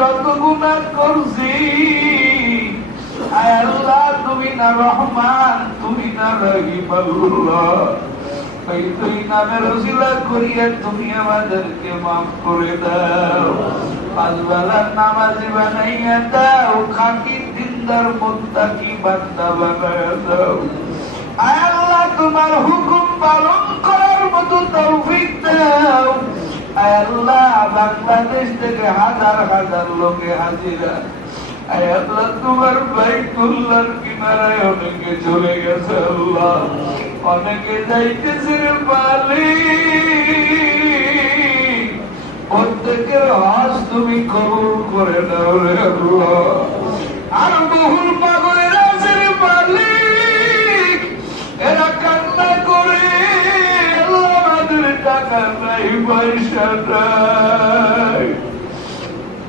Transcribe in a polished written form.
যত গুনাহ করছি, আয় আল্লাহ তুমি না রহমান, তুমি না রহিম আল্লাহ, এই দুই নামের ওসিলা করিয়া তুমি আমাদেরকে মাফ করে দাও। পাঁচ বেলার নামাজি বানাইয়া দাও, খাঁটি দিনদার মুত্তাকি বান্দা বানাইয়া দাও। আয় আল্লাহ তোমার হুকুম পালন করার মতো তৌফিক দাও। আয় আল্লাহ বাংলাদেশ থেকে হাজার হাজার লোকে হাজিরা। আয় আল্লাহ তোমার বাইতুল্লাহর কিনারায় অনেকে চলে গেছে আল্লাহ, অনেকে যাইতেছে মালিক, প্রত্যেকের হজ তুমি কবুল করে দাও রে আল্লাহ। আর বহুল পাগলের আছে রে মালিক, এরা কান্না করে আল্লাহ আমাদের টাকা নাই, পয়সা নাই।